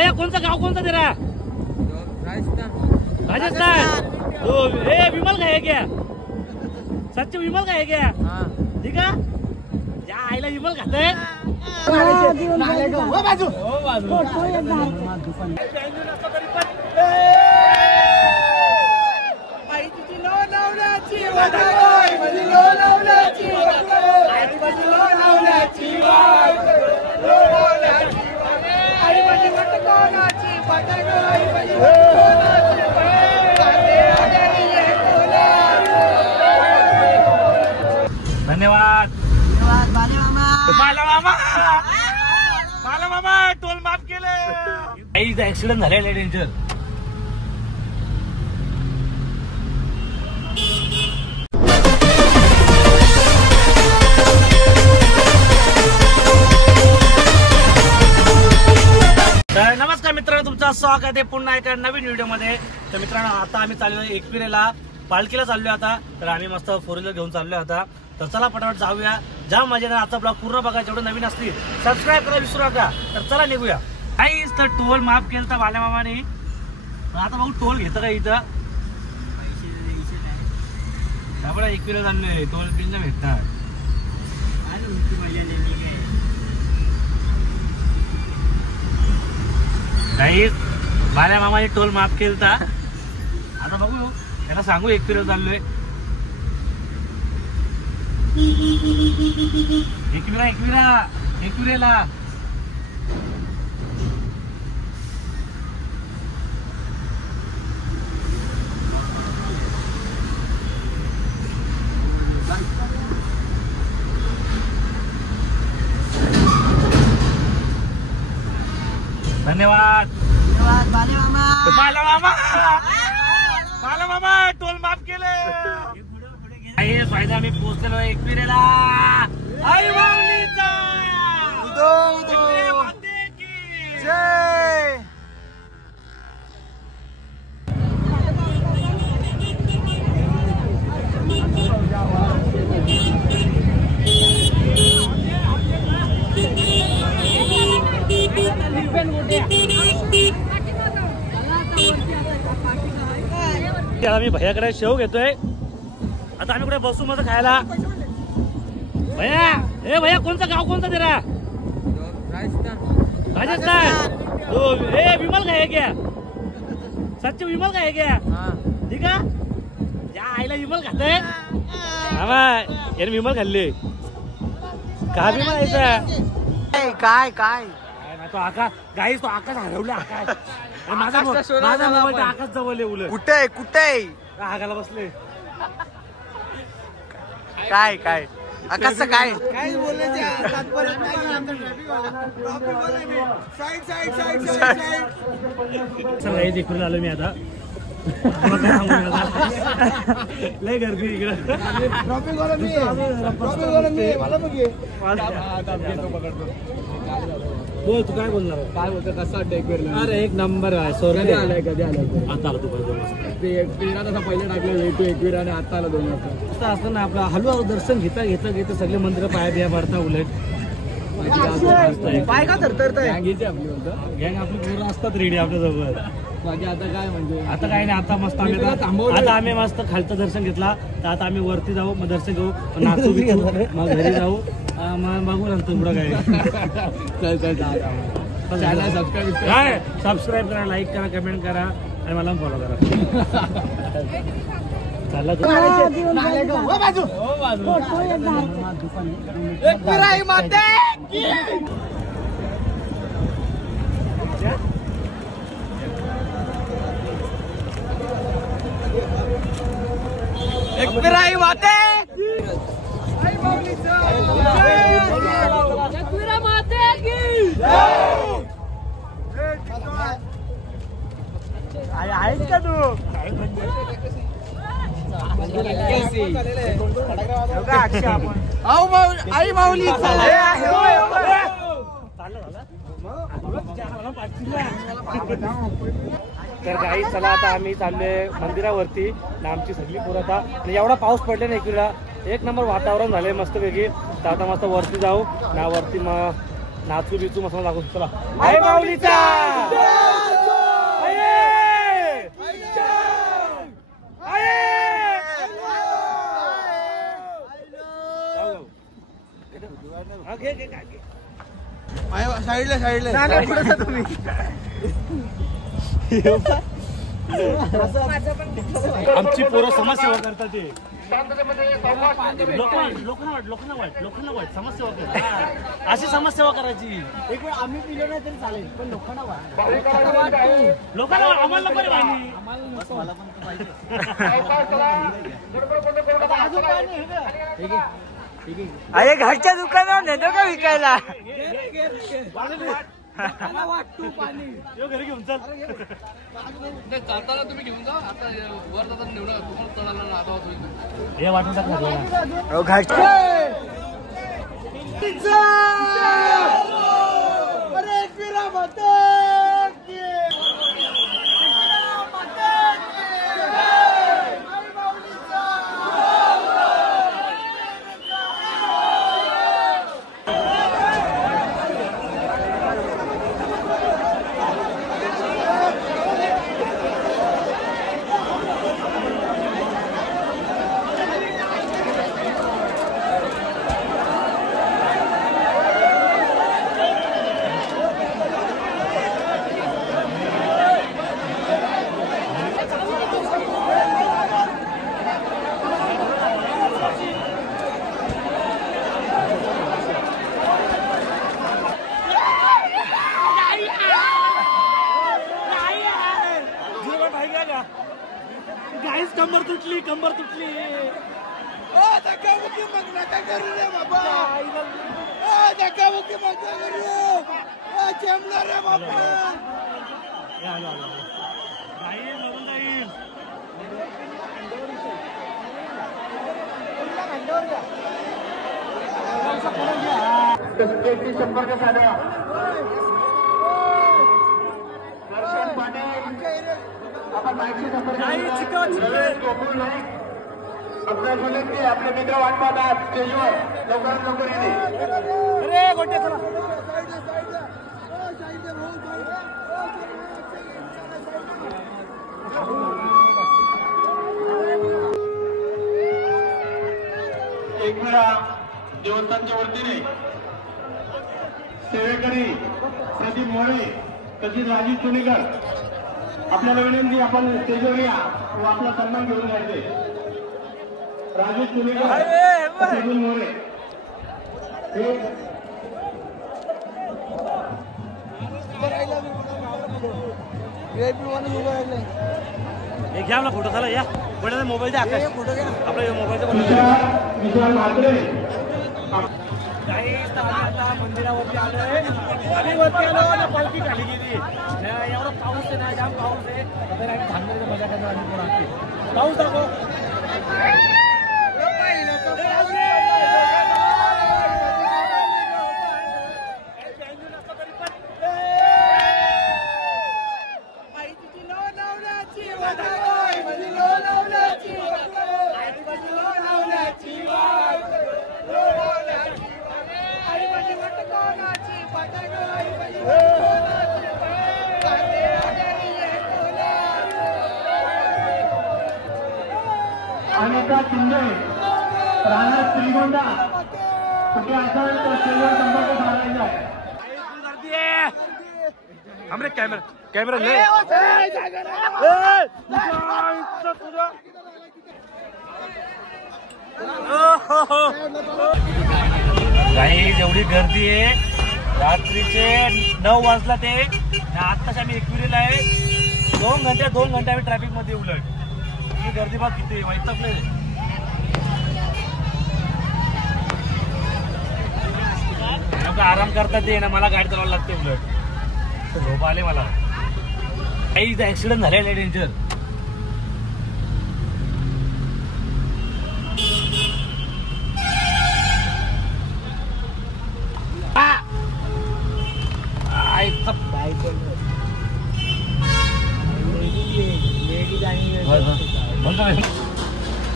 भैया कौन सा गाँव कौन सा तेरा? राजस्थान। तो विमल का है क्या? सच विमल का है क्या? ठीक है या आईला विमल खाते धन्यवाद माला मामा टोल माफ केले. ऍक्सिडेंट झालेला डेंजर. तर नमस्कार मित्रांनो, तुमचं स्वागत आहे पुन्हा एका नवीन व्हिडिओ मध्ये. तर मित्रांनो आता आम्ही चाललो एकविरेला, पालखीला चाललोय आता. तर आम्ही मस्त 4 व्हीलर घेऊन चाललोय आता. तर चला पटापट जाऊया. ज्या मजेने आजचा ब्लॉग पूर्ण बघा. जेवढे नवीन असतील सबस्क्राईब करायला विसरू नका. तर चला निघूया. काहीच तर टोल माफ केलं तर बाल्या मामाने. आता बघू टोल घेतं का इथं. आपण एकविरा चाललोय, टोल बिल नाही भेटणार. काहीच बाल्या मामाने टोल माफ केलं तर आता बघू. त्याला सांगू एकविरा चाललोय. एकविरेला धन्यवाद बाला मामा टोल माफ केले. फायदा आम्ही पोहोचलेलो एकविरेला. आई माऊलीचा जय. आम्ही भैयाकडे शेव घेतोय. आता आम्ही कुठे बसू मस्त खायला. भैया कौन सा गाँव कौन सा तेरा? राजस्थान. तो विमल का है क्या? सच विमल का है क्या? ठीक है या आईला विमल खाते याने विमल खाल्ले का? विमल यायचा काय काय तो आकाश. गाईस तो आकाश हरवला. आकाश माझा मोबाईल आकाश जवळ उलट. कुठे हागाला बसले. काय काय आकाशचं काय काय बोलायचं. इकडून आलो मी आता. लय गर्दी इकडं. बोल तू काय बोलणार? काय बोलतो कसं वाटतं? अरे एक नंबर आहे. कधी आलाय आता आला तू पहिले टाकलं एकविरा आणि आता आला 2 वाजता. असं ना आपलं हळूहळू दर्शन घेता सगळे मंदिर पाया बिया भरता. उलट पाय का तर गँग आपली पूर्ण असतात रेडी आपल्यासोबत. बाकी आता काय म्हणजे आता काय नाही. आता मस्त आम्ही मस्त खालचं दर्शन घेतला. तर आता आम्ही वरती जाऊ, मग दर्शन घेऊ, नाचू बिचू, मग घरी जाऊ. मग बघू नंतर पुढं काय. सबस्क्राईब करा, लाईक करा, कमेंट करा आणि मला फॉलो करा. चालला आहेस का तू? आई माऊली तर काही चला आता आम्ही चाललोय मंदिरावरती. आमची सगळी पोरं आता एवढा पाऊस पडले नाही इकडे. एक नंबर वातावरण झालंय मस्तपैकी. तर आता मस्त वरती जाऊ ना. वरती मग नाचू बिचू मस्त दाखवू. चला आई माऊलीचा साईडला तुम्ही. आमची पोरं समाजसेवा करतात ते. लोकांना वाईट समाजसेवा करतात. अशी समाजसेवा करायची. एक वेळ आम्ही पिलो नाही तरी चालेल पण लोकांना लोकांना आम्हाला नको रे पाणी. अरे घरच्या दुकानावर नेतो का विकायला. घरी घेऊन चल. चालताना तुम्ही घेऊन जा. आता वर जाताना निवडा तुम्हाला चढायला आता हे वाटून कंबर तुटली. धक्काबुक्की मग नका करू रे बाबा. धक्काबुक्की मग करू. चेमला रे बाबा. संपर्क साधा. दर्शन पाटील आपण माहिती संपर्क आपल्या विनंती. आपले मित्र वाट पाहतात स्टेजवर. लवकरात लवकर येते. एक वेळा देवस्थानच्या वतीने सेवेकरी प्रदीप मोरे तसेच राजीव चुनेकर आपल्याला विनंती. आपण स्टेजवर या व आपला सन्मान घेऊन जायचे. राजीव चुनेकर प्रदीप मोरे हे घ्या आपला फोटो. चला या कोणाचा मोबाईल द्या. आपला मोबाईलचा विशाल म्हात्रे. आता मंदिरावरती आलोय. आम्ही वरती आलो ना पालखी खाली गेली. एवढा पाऊस आहे ना. जाम पाऊस आहे. आम्ही थांबण्याची मजा करणार. आम्ही पाऊस दाखव. अनिता शिंदे राणा श्रीगोंदा कुठे असाल तर स्टेजवर संपर्क साधायचा आहे. हमरे कॅमेरा ले. काही जेवढी गर्दी आहे. रात्रीचे 9 वाजला ते. आत्ताच आम्ही एकविरीला आहे. 2 घंटे आम्ही ट्रॅफिक मध्ये उलट. ही गर्दी बघ किती वाईट तपले. आराम करतात ते ना. मला गाडी चालवायला लागते उलट. झोप आले मला. काही ऍक्सिडेंट झालेला डेंजर.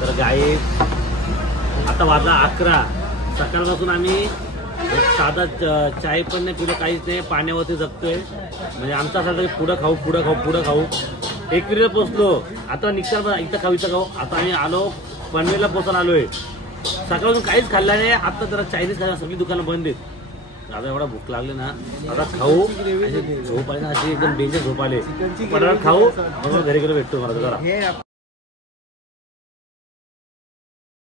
तर गाई आता वाजला 11. सकाळपासून आम्ही साधा चाय पण नाही पिलं, काहीच नाही, पाण्यावरती जगतोय. म्हणजे आमचा असं की पुढं खाऊ. एकविरीला पोचलो, आता निघताना इथं खाऊ. आता आम्ही आलो पनवेलला पोचायला आलोय. सकाळपासून काहीच खाल्लं नाही. आता जरा चायनीज खायला सगळी दुकानं बंद आहेत. आता एवढा भूक लागली ना, आता खाऊ. झोप आली ना, अशी एकदम डेंजर झोप आले. पटापट खाऊ, घरी गेलो भेटतो मला जरा.